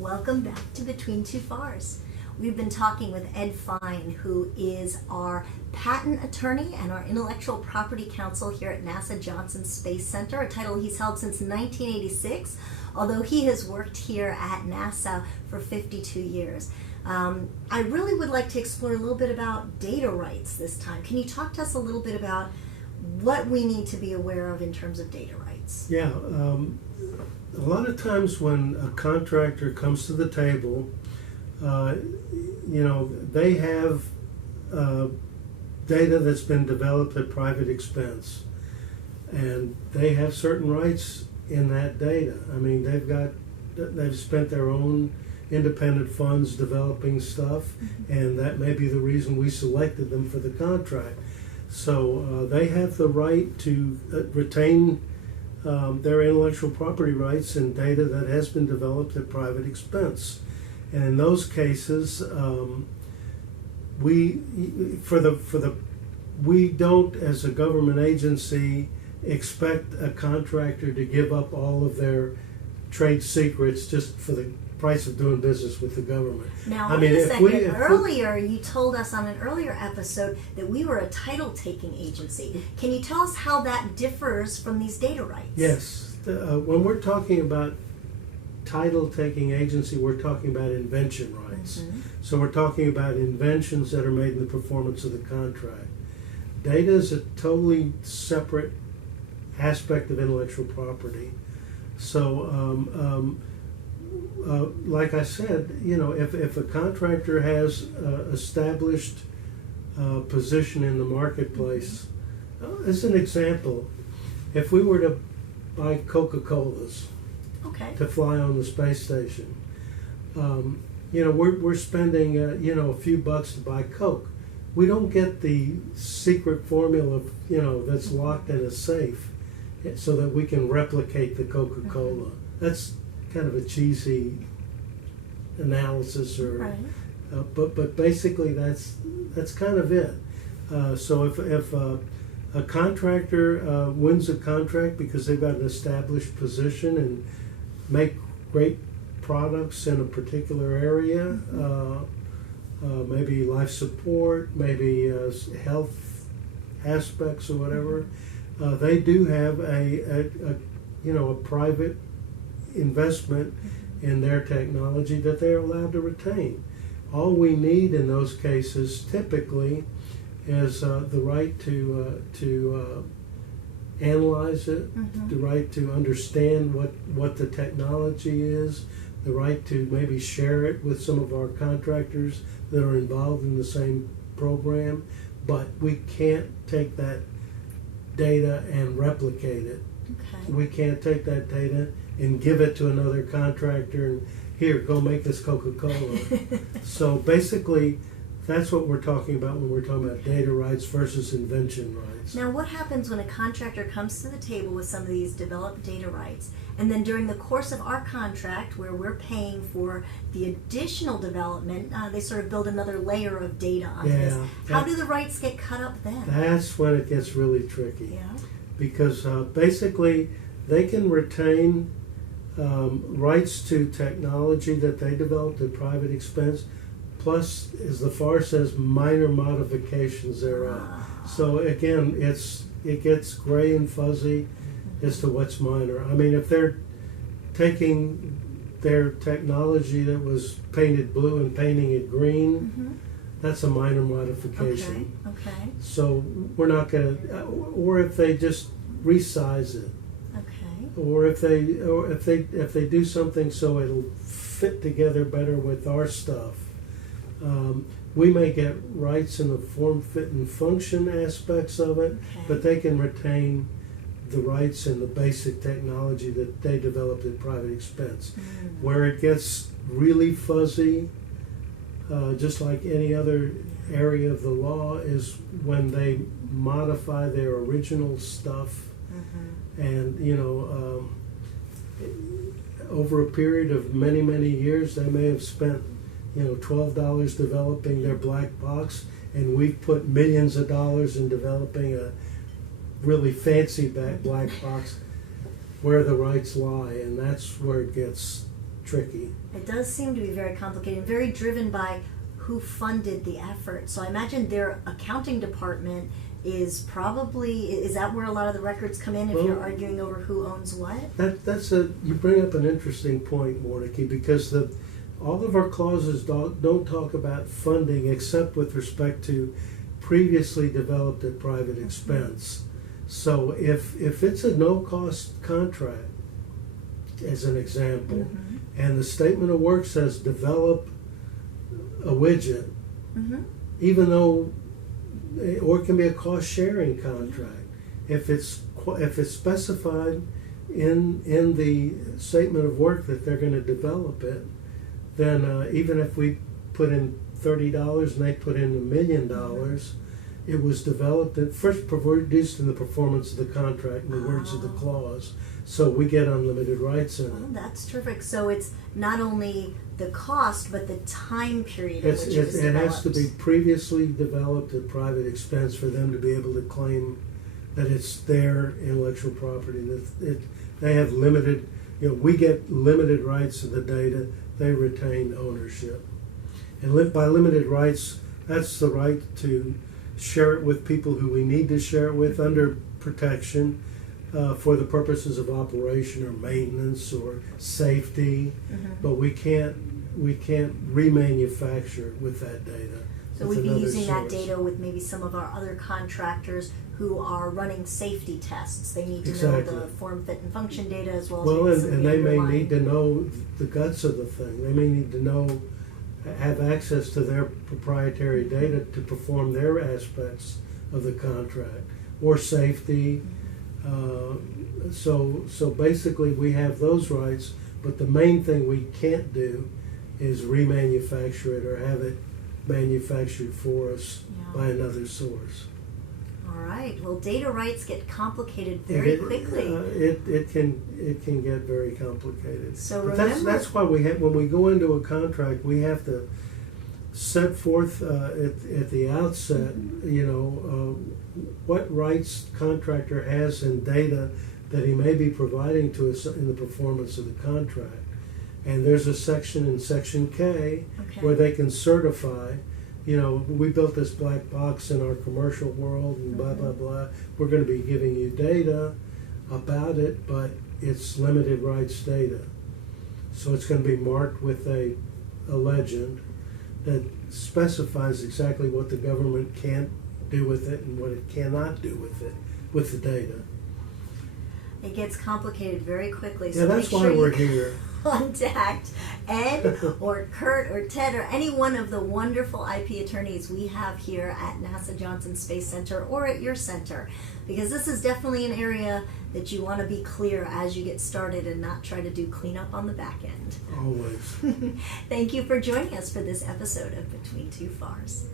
Welcome back to Between Two FARS. We've been talking with Ed Fein, who is our patent attorney and our intellectual property counsel here at NASA Johnson Space Center, a title he's held since 1986, although he has worked here at NASA for 52 years. I really would like to explore a little bit about data rights this time. Can you talk to us a little bit about what we need to be aware of in terms of data rights? Yeah, a lot of times when a contractor comes to the table, they have data that's been developed at private expense, and they have certain rights in that data. I mean, they've spent their own independent funds developing stuff, and that may be the reason we selected them for the contract. So they have the right to retain their intellectual property rights in data that has been developed at private expense. And in those cases, we don't, as a government agency, expect a contractor to give up all of their trade secrets just for the price of doing business with the government. Now, wait a second. Earlier, you told us on an earlier episode that we were a title-taking agency. Can you tell us how that differs from these data rights? Yes. When we're talking about title-taking agency, we're talking about invention rights. So we're talking about inventions that are made in the performance of the contract. Data is a totally separate aspect of intellectual property. So, like I said, if a contractor has established position in the marketplace, as an example, if we were to buy Coca-Colas to fly on the space station, we're spending a few bucks to buy Coke. We don't get the secret formula that's locked in a safe so that we can replicate the Coca-Cola. That's kind of a cheesy analysis, but basically that's kind of it. So if a contractor wins a contract because they've got an established position and make great products in a particular area, maybe life support, maybe health aspects or whatever, they do have a private investment in their technology that they're allowed to retain. All we need in those cases typically is the right to analyze it, the right to understand what the technology is, the right to maybe share it with some of our contractors that are involved in the same program, but we can't take that data and replicate it. We can't take that data and give it to another contractor and here, go make this Coca-Cola. So basically, that's what we're talking about when we're talking about data rights versus invention rights. Now, what happens when a contractor comes to the table with some of these developed data rights, and then during the course of our contract, where we're paying for the additional development, they sort of build another layer of data on this. How do the rights get cut up then? That's when it gets really tricky. Yeah. Because basically, they can retain rights to technology that they developed at private expense, plus, as the FARS says, minor modifications thereof. So again, it gets gray and fuzzy as to what's minor. I mean, if they're taking their technology that was painted blue and painting it green, that's a minor modification. Okay. So we're not going to, or if they just resize it. Or if they do something so it'll fit together better with our stuff, we may get rights in the form, fit, and function aspects of it, but they can retain the rights in the basic technology that they developed at private expense. Where it gets really fuzzy, just like any other area of the law, is when they modify their original stuff. And over a period of many, many years, they may have spent $12 developing their black box, and we've put millions of dollars in developing a really fancy black box. Where the rights lie, and that's where it gets tricky. It does seem to be very complicated, very driven by who funded the effort. So I imagine their accounting department is that where a lot of the records come in if Well, you're arguing over who owns what? You bring up an interesting point, Mordecai, because all of our clauses don't talk about funding except with respect to previously developed at private expense. So if it's a no-cost contract, as an example, Mm-hmm. and the statement of work says develop a widget, Mm-hmm. even though, or it can be a cost-sharing contract. If it's specified in the statement of work that they're going to develop it, then even if we put in $30 and they put in $1 million, it was developed and first produced in the performance of the contract, in the words of the clause. So we get unlimited rights in it. Oh, that's terrific. So it's not only the cost, but the time period in which it was It developed. has to be previously developed at private expense for them to be able to claim that it's their intellectual property. That they have limited, we get limited rights to the data. They retain ownership. And by limited rights, that's the right to share it with people who we need to share it with under protection for the purposes of operation or maintenance or safety. Mm-hmm. But we can't remanufacture it with that data. So It's we'd be another using that source. data with maybe some of our other contractors who are running safety tests. They need to Exactly. know the form, fit, and function data as well as Well, maybe some of and the they may underlying- need to know the guts of the thing. They may need to have access to their proprietary data to perform their aspects of the contract or safety. So basically, we have those rights, but the main thing we can't do is remanufacture it or have it manufactured for us Yeah. by another source. All right. Well, data rights get complicated very quickly. It can get very complicated. So But remember, that's why when we go into a contract, we have to set forth at the outset, what rights contractor has in data that he may be providing to us in the performance of the contract. And there's a section in Section K okay. where they can certify, we built this black box in our commercial world and blah, blah, blah. We're going to be giving you data about it, but it's limited rights data. So it's going to be marked with a legend that specifies exactly what the government can't do with it and what it cannot do with it, with the data. It gets complicated very quickly. So Yeah, that's make why sure we're you here. contact Ed or Kurt or Ted or any one of the wonderful IP attorneys we have here at NASA Johnson Space Center or at your center, because this is definitely an area that you want to be clear as you get started and not try to do cleanup on the back end. Always. Thank you for joining us for this episode of Between Two FARS.